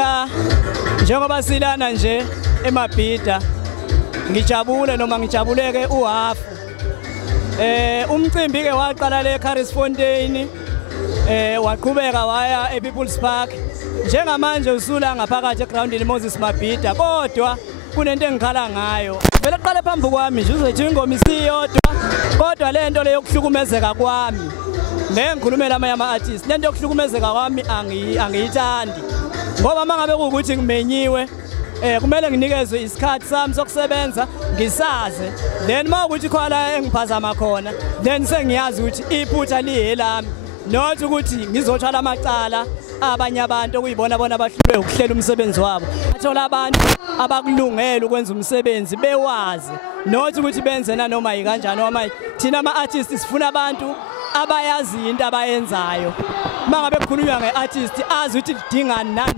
Cha, njengoba silana nje eMabhida ngijabule noma ngijabuleke uhafu. Umcimbi ke waqala le Carisfontein waqhubeka waya ePeople's Park. Njengamanje usula ngaphakathi egroundini Moses Mabhida kodwa kunento engikhala ngayo. Vele qale phambi kwami nje uzothi ingoma isiyodwa kodwa lento le yokuhlukumezeka kwami. Ngikhulumela amanye ama-artists lento yokuhlukumezeka kwami angiyithandi. Ngoba mangabe ukuthi ngimenyiwe kumele nginikezwe isikhathi sami sokusebenza ngisaze then mawukuthi khona engiphazama khona then sengiyazi ukuthi iphutha liyelami not ukuthi ngizothwala amacala abanye abantu okuyibona bona abahlulwe ukuhlela umsebenzi wabo athola abantu abakulungela ukwenza umsebenzi bewazi not ukuthi benze nanoma yikanjani noma thina ama-artists sifuna abantu abayazi into abayenzayo mangabe kukhulunywa nge-artist azi ukuthi lidingani nani